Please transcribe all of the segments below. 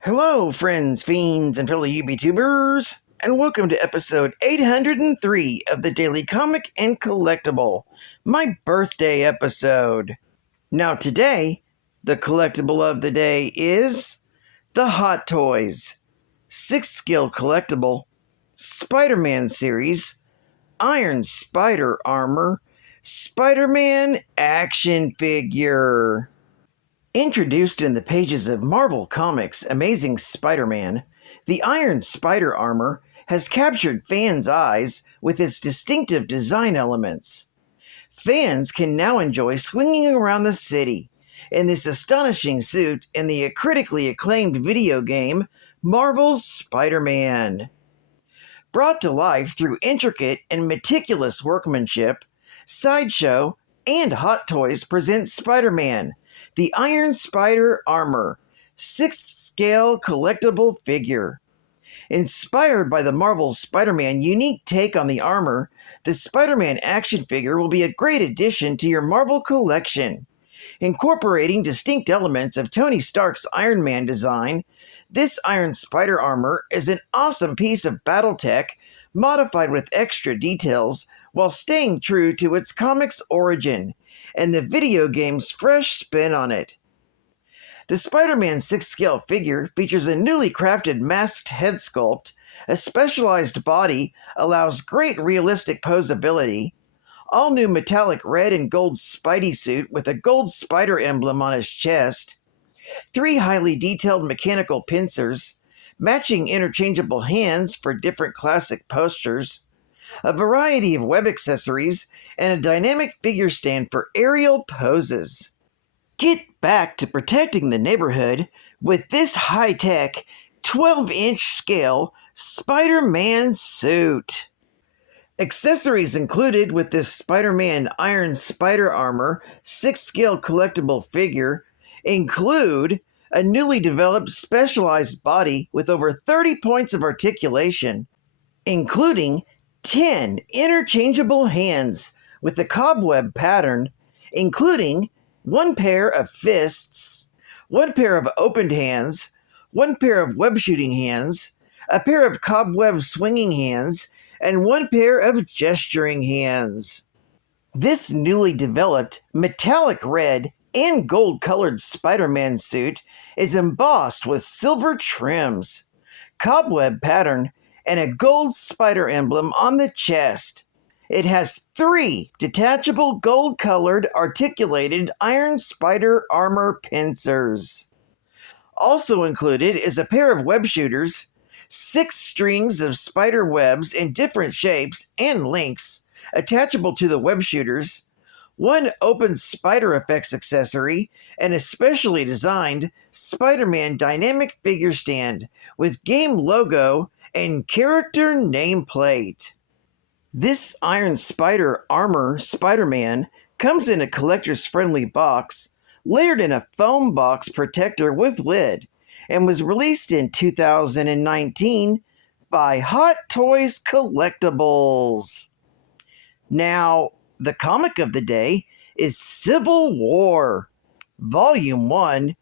Hello, friends, fiends, and fellow YouTubers, and welcome to episode 803 of the Daily Comic and Collectible, my birthday episode. Now today, the collectible of the day is the Hot Toys 6-Skill Collectible Spider-Man Series Iron Spider Armor Spider-Man Action Figure. Introduced in the pages of Marvel Comics' Amazing Spider-Man, the Iron Spider Armor has captured fans' eyes with its distinctive design elements. Fans can now enjoy swinging around the city in this astonishing suit in the critically acclaimed video game Marvel's Spider-Man. Brought to life through intricate and meticulous workmanship, Sideshow and Hot Toys present Spider-Man, the Iron Spider Armor, 6th scale collectible figure. Inspired by the Marvel Spider-Man unique take on the armor, the Spider-Man action figure will be a great addition to your Marvel collection. Incorporating distinct elements of Tony Stark's Iron Man design, this Iron Spider Armor is an awesome piece of battle tech modified with extra details while staying true to its comic's origin and the video game's fresh spin on it. The Spider-Man 6-scale figure features a newly crafted masked head sculpt, a specialized body allows great realistic posability, all-new metallic red and gold Spidey suit with a gold spider emblem on his chest, 3 highly detailed mechanical pincers, matching interchangeable hands for different classic postures, a variety of web accessories, and a dynamic figure stand for aerial poses. Get back to protecting the neighborhood with this high-tech, 12-inch scale Spider-Man suit. Accessories included with this Spider-Man Iron Spider Armor 6-scale collectible figure include a newly developed specialized body with over 30 points of articulation, including 10 interchangeable hands with the cobweb pattern, including 1 pair of fists, 1 pair of opened hands, 1 pair of web shooting hands, a pair of cobweb swinging hands, and 1 pair of gesturing hands. This newly developed metallic red and gold colored Spider-Man suit is embossed with silver trims, cobweb pattern, and a gold spider emblem on the chest. It has 3 detachable gold-colored articulated Iron Spider Armor pincers. Also included is a pair of web shooters, 6 strings of spider webs in different shapes and lengths attachable to the web shooters, 1 open spider effects accessory, and a specially designed Spider-Man dynamic figure stand with game logo and character nameplate. This Iron Spider Armor Spider-Man comes in a collector's friendly box, layered in a foam box protector with lid, and was released in 2019 by Hot Toys Collectibles. Now, the comic of the day is Civil War, Volume 1,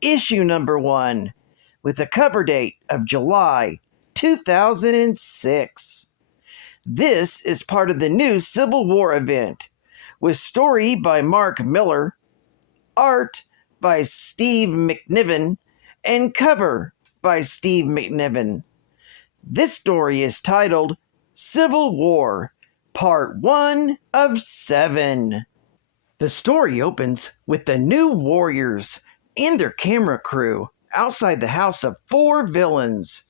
Issue Number 1, with a cover date of July 2006. This is part of the new Civil War event, with story by Mark Miller, art by Steve McNiven, and cover by Steve McNiven. This story is titled Civil War, Part 1 of 7. The story opens with the new warriors and their camera crew outside the house of 4 villains: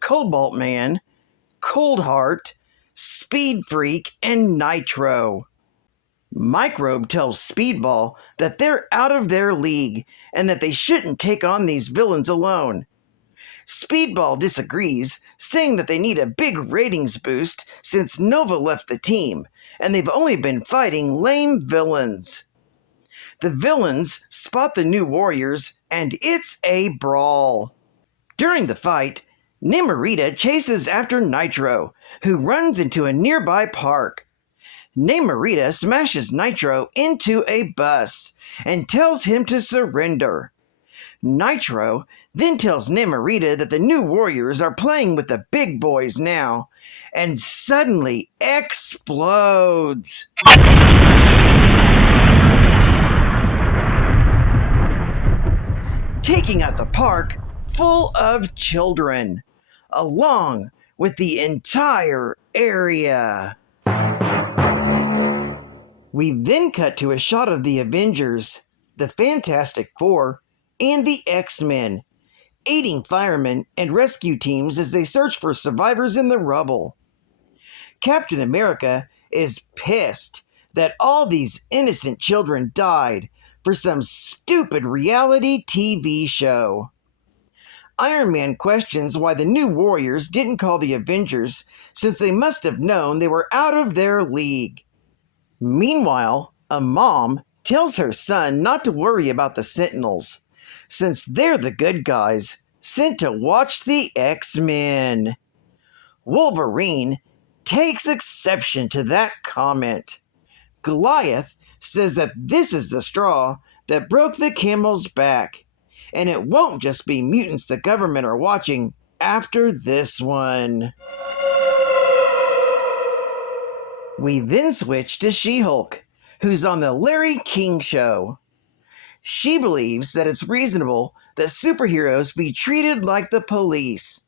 Cobalt Man, Coldheart, Speed Freak, and Nitro. Microbe tells Speedball that they're out of their league and that they shouldn't take on these villains alone. Speedball disagrees, saying that they need a big ratings boost since Nova left the team, and they've only been fighting lame villains. The villains spot the new warriors, and it's a brawl. During the fight, Namorita chases after Nitro, who runs into a nearby park. Namorita smashes Nitro into a bus and tells him to surrender. Nitro then tells Namorita that the new warriors are playing with the big boys now, and suddenly explodes. Taking out the park full of children, along with the entire area. We then cut to a shot of the Avengers, the Fantastic Four, and the X-Men, aiding firemen and rescue teams as they search for survivors in the rubble. Captain America is pissed that all these innocent children died for some stupid reality TV show. Iron Man questions why the new warriors didn't call the Avengers, since they must have known they were out of their league. Meanwhile, a mom tells her son not to worry about the Sentinels, since they're the good guys sent to watch the X-Men. Wolverine takes exception to that comment. Goliath says that this is the straw that broke the camel's back, and it won't just be mutants the government are watching after this one. We then switch to She-Hulk, who's on the Larry King Show. She believes that it's reasonable that superheroes be treated like the police,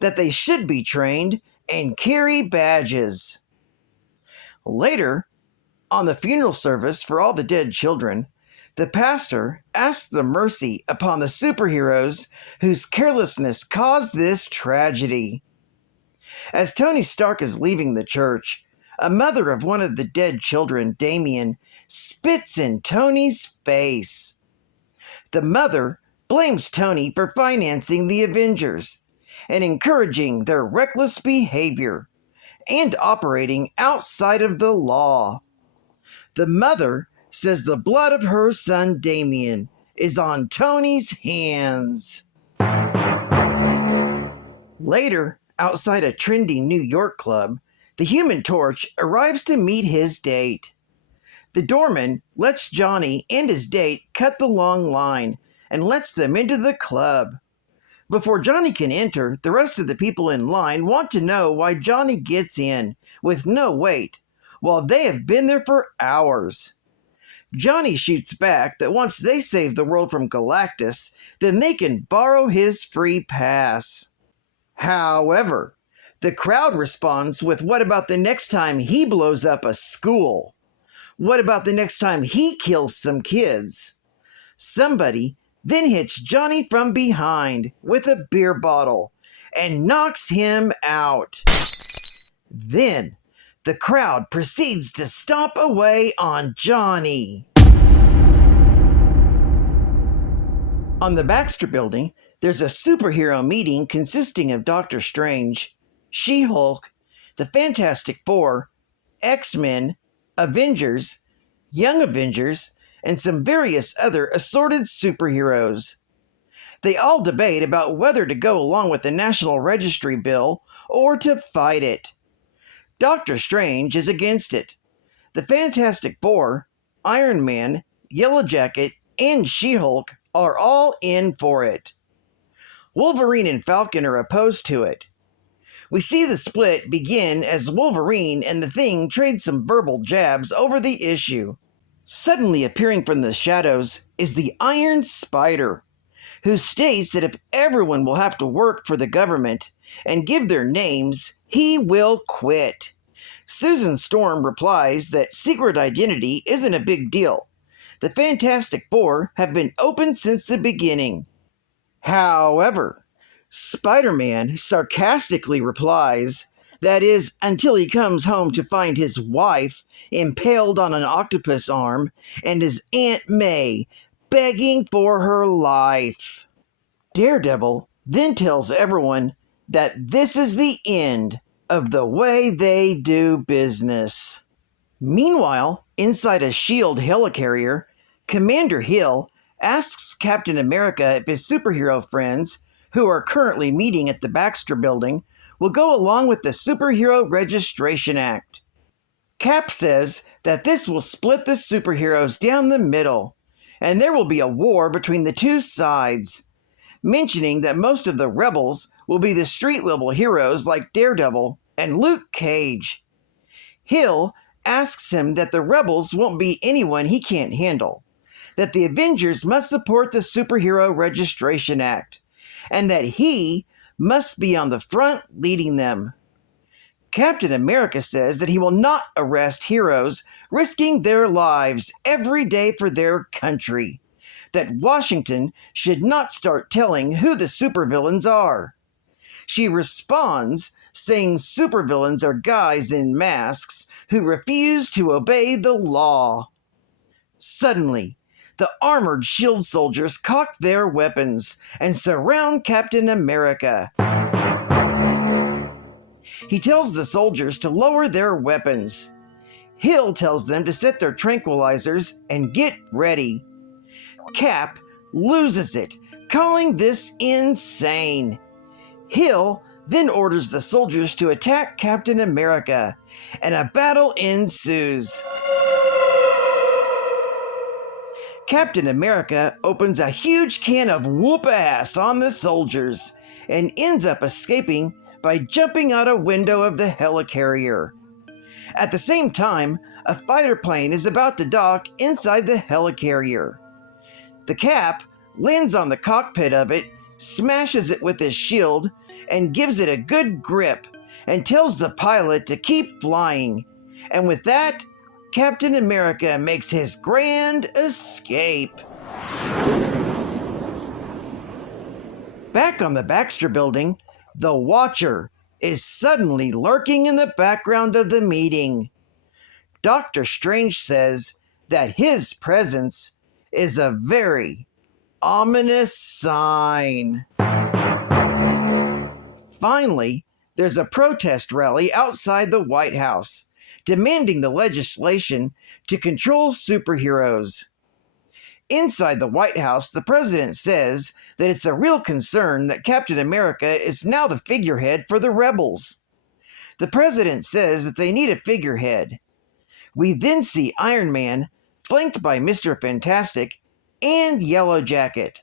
that they should be trained and carry badges. Later, on the funeral service for all the dead children, the pastor asks the mercy upon the superheroes whose carelessness caused this tragedy. As Tony Stark is leaving the church, a mother of one of the dead children, Damien, spits in Tony's face. The mother blames Tony for financing the Avengers and encouraging their reckless behavior and operating outside of the law. The mother says the blood of her son Damien is on Tony's hands. Later, outside a trendy New York club, the Human Torch arrives to meet his date. The doorman lets Johnny and his date cut the long line and lets them into the club. Before Johnny can enter, the rest of the people in line want to know why Johnny gets in with no wait, while they have been there for hours. Johnny shoots back that once they save the world from Galactus, then they can borrow his free pass. However, the crowd responds with, what about the next time he blows up a school? What about the next time he kills some kids? Somebody then hits Johnny from behind with a beer bottle and knocks him out. Then, the crowd proceeds to stomp away on Johnny. On the Baxter Building, there's a superhero meeting consisting of Doctor Strange, She-Hulk, the Fantastic Four, X-Men, Avengers, Young Avengers, and some various other assorted superheroes. They all debate about whether to go along with the National Registry Bill or to fight it. Doctor Strange is against it. The Fantastic Four, Iron Man, Yellow Jacket, and She-Hulk are all in for it. Wolverine and Falcon are opposed to it. We see the split begin as Wolverine and the Thing trade some verbal jabs over the issue. Suddenly appearing from the shadows is the Iron Spider, who states that if everyone will have to work for the government and give their names, he will quit. Susan Storm replies that secret identity isn't a big deal. The Fantastic Four have been open since the beginning. However, Spider-Man sarcastically replies, that is, until he comes home to find his wife impaled on an octopus arm and his Aunt May begging for her life. Daredevil then tells everyone that this is the end of the way they do business. Meanwhile, inside a S.H.I.E.L.D. helicarrier, Commander Hill asks Captain America if his superhero friends, who are currently meeting at the Baxter Building, will go along with the Superhero Registration Act. Cap says that this will split the superheroes down the middle, and there will be a war between the two sides, mentioning that most of the rebels will be the street-level heroes like Daredevil and Luke Cage. Hill asks him that the rebels won't be anyone he can't handle, that the Avengers must support the Superhero Registration Act, and that he must be on the front leading them. Captain America says that he will not arrest heroes risking their lives every day for their country, that Washington should not start telling who the supervillains are. She responds saying supervillains are guys in masks who refuse to obey the law. Suddenly, the armored shield soldiers cock their weapons and surround Captain America. He tells the soldiers to lower their weapons. Hill tells them to set their tranquilizers and get ready. Cap loses it, calling this insane. Hill then orders the soldiers to attack Captain America, and a battle ensues. Captain America opens a huge can of whoop-ass on the soldiers and ends up escaping by jumping out a window of the helicarrier. At the same time, a fighter plane is about to dock inside the helicarrier. The Cap lands on the cockpit of it, smashes it with his shield, and gives it a good grip, and tells the pilot to keep flying. And with that, Captain America makes his grand escape. Back on the Baxter Building, the Watcher is suddenly lurking in the background of the meeting. Doctor Strange says that his presence is a very ominous sign. Finally, there's a protest rally outside the White House, demanding the legislation to control superheroes. Inside the White House, the president says that it's a real concern that Captain America is now the figurehead for the rebels. The president says that they need a figurehead. We then see Iron Man, flanked by Mr. Fantastic and Yellow Jacket.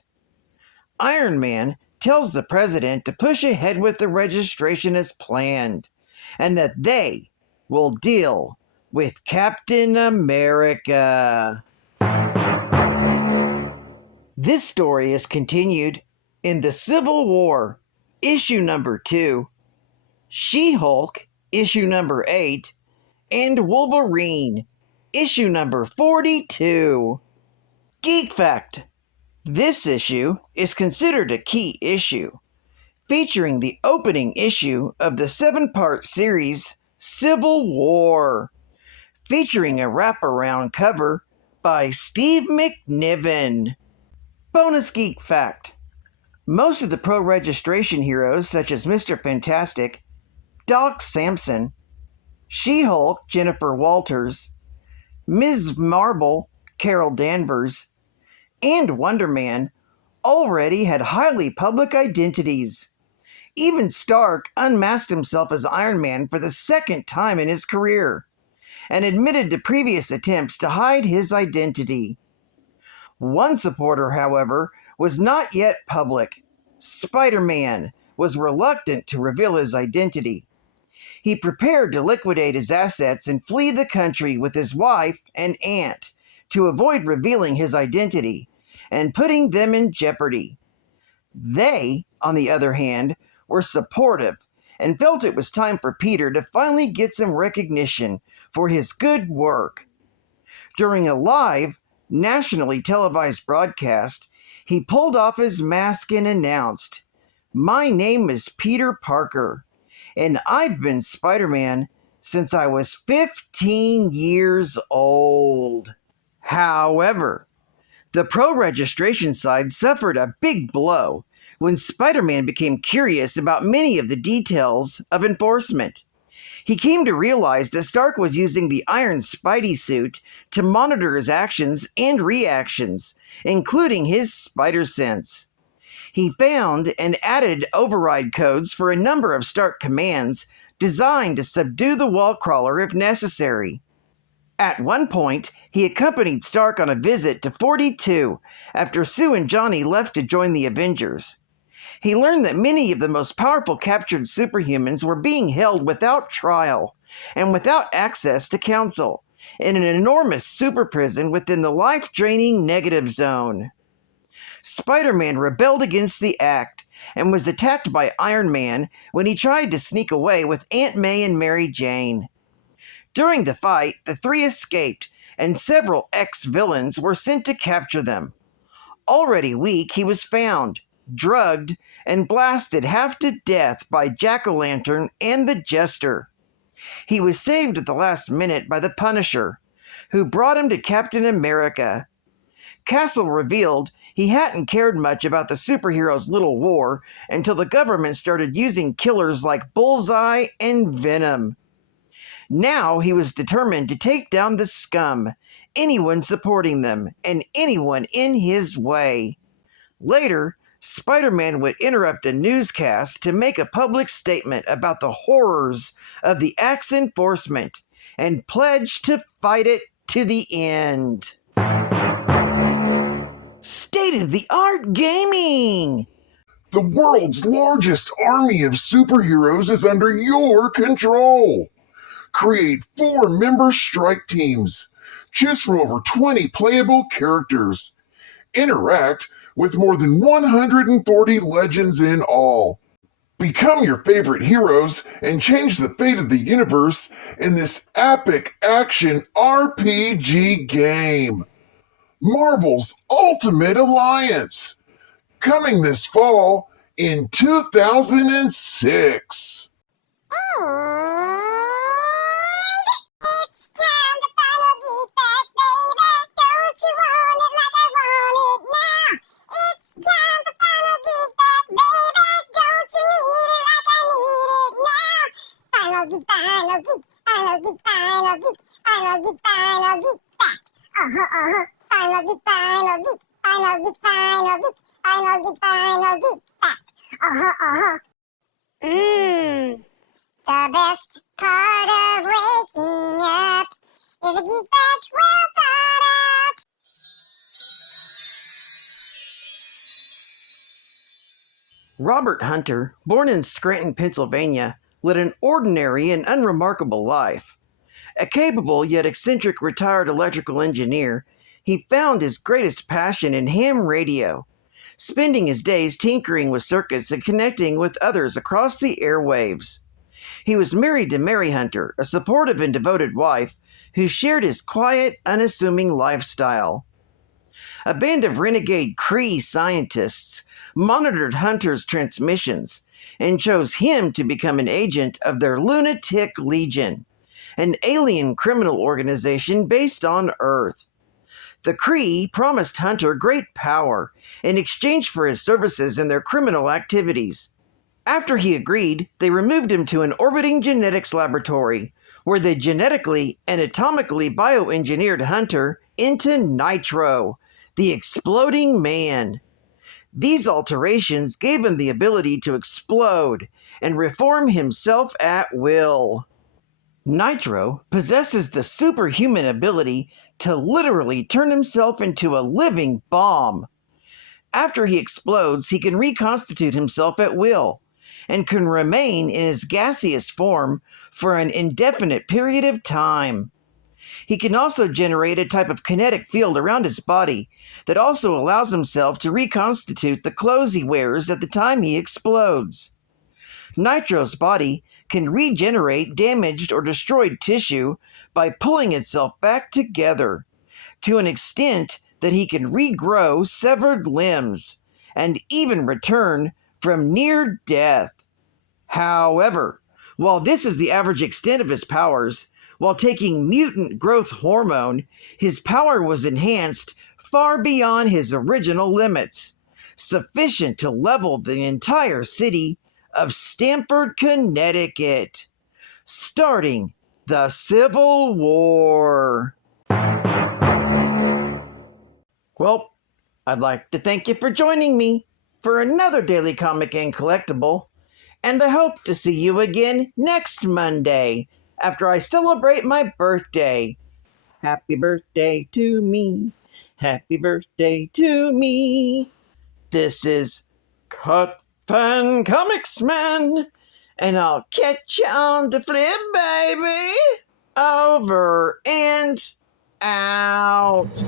Iron Man tells the president to push ahead with the registration as planned, and that they will deal with Captain America. This story is continued in the Civil War, issue number 2, She-Hulk, issue number 8, and Wolverine, issue number 42. Geek Fact: this issue is considered a key issue, featuring the opening issue of the 7-part series Civil War, featuring a wraparound cover by Steve McNiven. Bonus Geek Fact: most of the pro-registration heroes such as Mr. Fantastic, Doc Samson, She-Hulk Jennifer Walters, Ms. Marvel Carol Danvers, and Wonder Man already had highly public identities. Even Stark unmasked himself as Iron Man for the second time in his career, and admitted to previous attempts to hide his identity. One supporter, however, was not yet public. Spider-Man was reluctant to reveal his identity. He prepared to liquidate his assets and flee the country with his wife and aunt to avoid revealing his identity and putting them in jeopardy. They, on the other hand, were supportive and felt it was time for Peter to finally get some recognition for his good work. During a live, nationally televised broadcast, he pulled off his mask and announced, "My name is Peter Parker, and I've been Spider-Man since I was 15 years old." However, the pro-registration side suffered a big blow when Spider-Man became curious about many of the details of enforcement. He came to realize that Stark was using the Iron Spidey suit to monitor his actions and reactions, including his spider sense. He found and added override codes for a number of Stark commands designed to subdue the wall crawler if necessary. At one point, he accompanied Stark on a visit to 42 after Sue and Johnny left to join the Avengers. He learned that many of the most powerful captured superhumans were being held without trial and without access to counsel in an enormous super prison within the life-draining negative zone. Spider-Man rebelled against the act and was attacked by Iron Man when he tried to sneak away with Aunt May and Mary Jane. During the fight, the three escaped, and several ex-villains were sent to capture them. Already weak, he was found, drugged, and blasted half to death by Jack-o'-lantern and the Jester. He was saved at the last minute by the Punisher, who brought him to Captain America. Castle revealed he hadn't cared much about the superheroes' little war until the government started using killers like Bullseye and Venom. Now he was determined to take down the scum, anyone supporting them, and anyone in his way. Later, Spider-Man would interrupt a newscast to make a public statement about the horrors of the Axe enforcement and pledge to fight it to the end. State-of-the-art gaming! The world's largest army of superheroes is under your control. Create 4-member strike teams. Choose from over 20 playable characters. Interact with more than 140 legends in all. Become your favorite heroes and change the fate of the universe in this epic action RPG game. Marvel's Ultimate Alliance. Coming this fall in 2006. The best part of waking up is a geek that's well thought out. Robert Hunter, born in Scranton, Pennsylvania, led an ordinary and unremarkable life. A capable yet eccentric retired electrical engineer, he found his greatest passion in ham radio, spending his days tinkering with circuits and connecting with others across the airwaves. He was married to Mary Hunter, a supportive and devoted wife who shared his quiet, unassuming lifestyle. A band of renegade Kree scientists monitored Hunter's transmissions and chose him to become an agent of their Lunatic Legion, an alien criminal organization based on Earth. The Kree promised Hunter great power in exchange for his services in their criminal activities. After he agreed, they removed him to an orbiting genetics laboratory, where they genetically and atomically bioengineered Hunter into Nitro, the exploding man. These alterations gave him the ability to explode and reform himself at will. Nitro possesses the superhuman ability to literally turn himself into a living bomb. After he explodes, he can reconstitute himself at will and can remain in his gaseous form for an indefinite period of time. He can also generate a type of kinetic field around his body that also allows himself to reconstitute the clothes he wears at the time he explodes. Nitro's body can regenerate damaged or destroyed tissue by pulling itself back together, to an extent that he can regrow severed limbs and even return from near death. However, while this is the average extent of his powers, while taking mutant growth hormone, his power was enhanced far beyond his original limits, sufficient to level the entire city of Stamford, Connecticut, starting the Civil War. Well, I'd like to thank you for joining me for another Daily Comic and Collectible, and I hope to see you again next Monday after I celebrate my birthday. Happy birthday to me. Happy birthday to me. This is Cut Fan Comics Man, and I'll catch you on the flip, baby. Over and out.